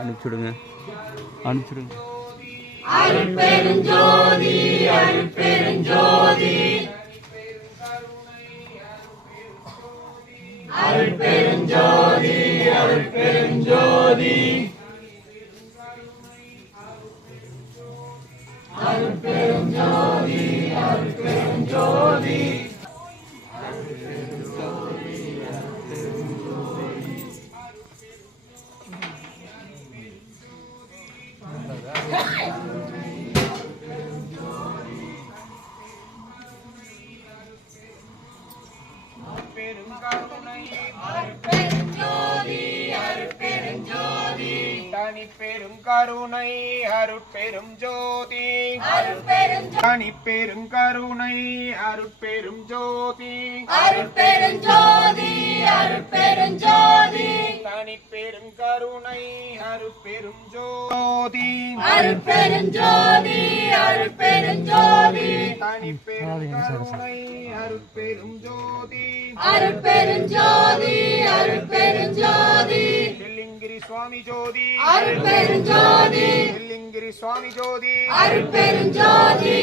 அனுப்பிச்சுடுங்க. அனுப்பிச்சுடுங்க. அருட்பெருஞ்சோதி அருட்பெருஞ்சோதி. அருட்பெருஞ்சோதி அருட்பெருஞ்சோதி. அருட்பெருஞ்சோதி. பெருங்கருணை அருட்பெருஞ்சோதி அருட்பெருஞ்சோதி தனி பெருங்கருணை அருட்பெரும் ஜோதி அருட்பெருஞ்சோதி தனி அருட்பெரும் ஜோதி. தனி ஜோதி தனி பெருங்கருணை அருட்பெரும் ஜோதி வெள்ளிங்கிரி சுவாமி ஜோதி. வெள்ளிங்கிரி சுவாமி ஜோதி. அருட்பெருஞ்சோதி கருணை அருட்பெருஞ்சோதி